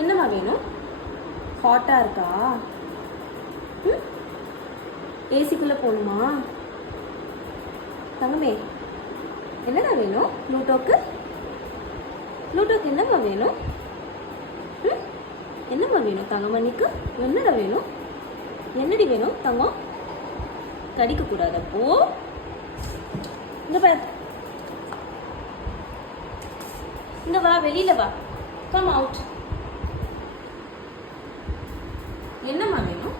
என்னம்மா வேணும்? ஹாட்டாக இருக்கா? ஏசிக்குள்ளே போகணுமா? தங்கமே என்னடா வேணும்? ப்ளூட்டோக்கு என்னம்மா வேணும்? என்னம்மா வேணும் தங்கமணிக்கு? என்னடா வேணும்? என்னடி வேணும் தங்கம்? கடிக்கக்கூடாது அப்போ. இங்கே பாரு, இங்கே வா, வெளியில் வா, கம் அவுட். என்னம்மா வேணும்?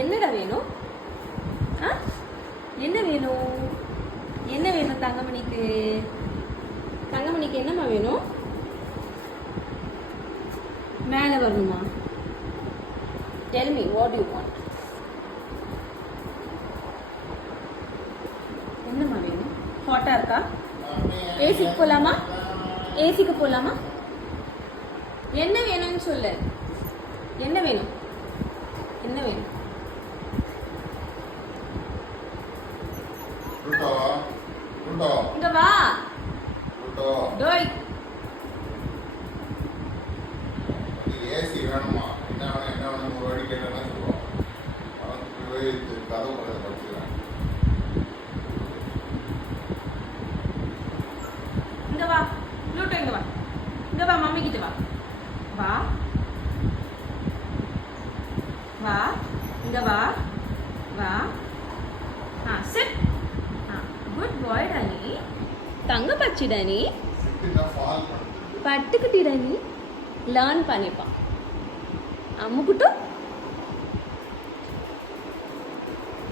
என்னடா வேணும்? ஆ என்ன வேணும்? என்ன வேணும் தங்கமணிக்கு? தங்கமணிக்கு என்னம்மா வேணும்? மேலே வரணுமா? Tell me what you want. என்னம்மா வேணும்? ஹாட்டாக இருக்கா? ஏசிக்கு போகலாமா? ஏசிக்கு போகலாமா? என்ன வேணும்னு சொல்லு. என்ன வேணும்? என்ன வேணும்? இங்க வா. டோய். ஏசி வேணுமா? என்ன வேணும் ஒரு வாடி கேட்டா சொல்லுவோம். கதவு பக்கத்தில் வச்சுக்கிறேன். இங்க வா ப்ளூட்டோ, இங்க வா, இங்க வா, மம்மி கிட்ட வா. வா வா, இங்க வா வா. சிட். குட் பாய் டானி, தங்க பச்சி டானி, பட்டுக்குட்டி டானி. லேர்ன் பண்ணிப்பான். அம்முக்குட்டும்